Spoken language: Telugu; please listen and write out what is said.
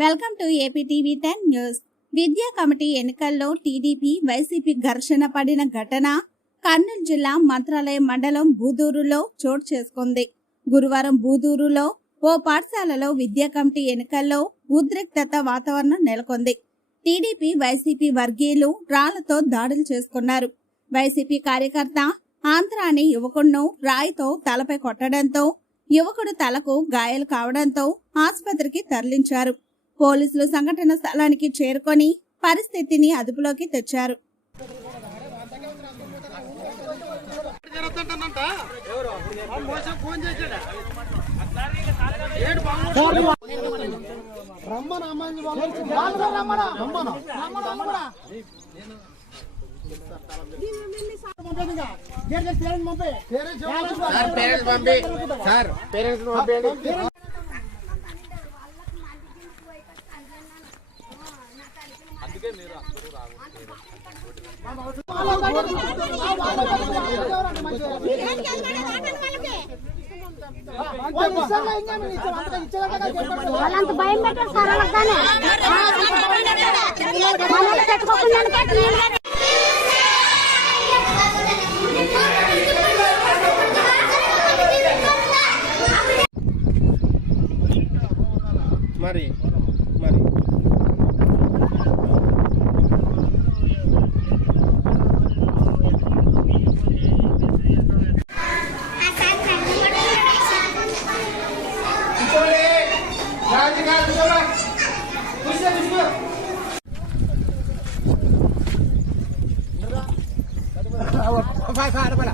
Welcome to AP TV ten news. విద్యా కమిటీ ఎన్నికల్లో టీడీపీ వైసీపీ ఘర్షణ పడిన ఘటన కర్నూలు జిల్లా మంత్రాలయం మండలం బూదూరులో చోటు చేసుకుంది. గురువారం బూదూరులో ఓ పాఠశాలలో విద్యా కమిటీ ఎన్నికల్లో ఉద్రిక్తత వాతావరణం నెలకొంది. టీడీపీ వైసీపీ వర్గీయులు రాళ్ళతో దాడులు చేసుకున్నారు. వైసీపీ కార్యకర్త ఆంధ్ర అనే యువకుడును రాయితో తలపై కొట్టడంతో యువకుడు తలకు గాయాలు కావడంతో ఆసుపత్రికి తరలించారు. పోలీసులు సంఘటన స్థలానికి చేరుకొని పరిస్థితిని అదుపులోకి తెచ్చారు. రమ్మన సార్ పేరెంట్స్ పంపి. సార్ పేరెంట్స్ పంపేయండి వాళ్ళంత భయం పెట్టారు సార్ పెట్టుకోకుండా మరి మరి. 赶紧开，同学们，不信不信。快快的不了。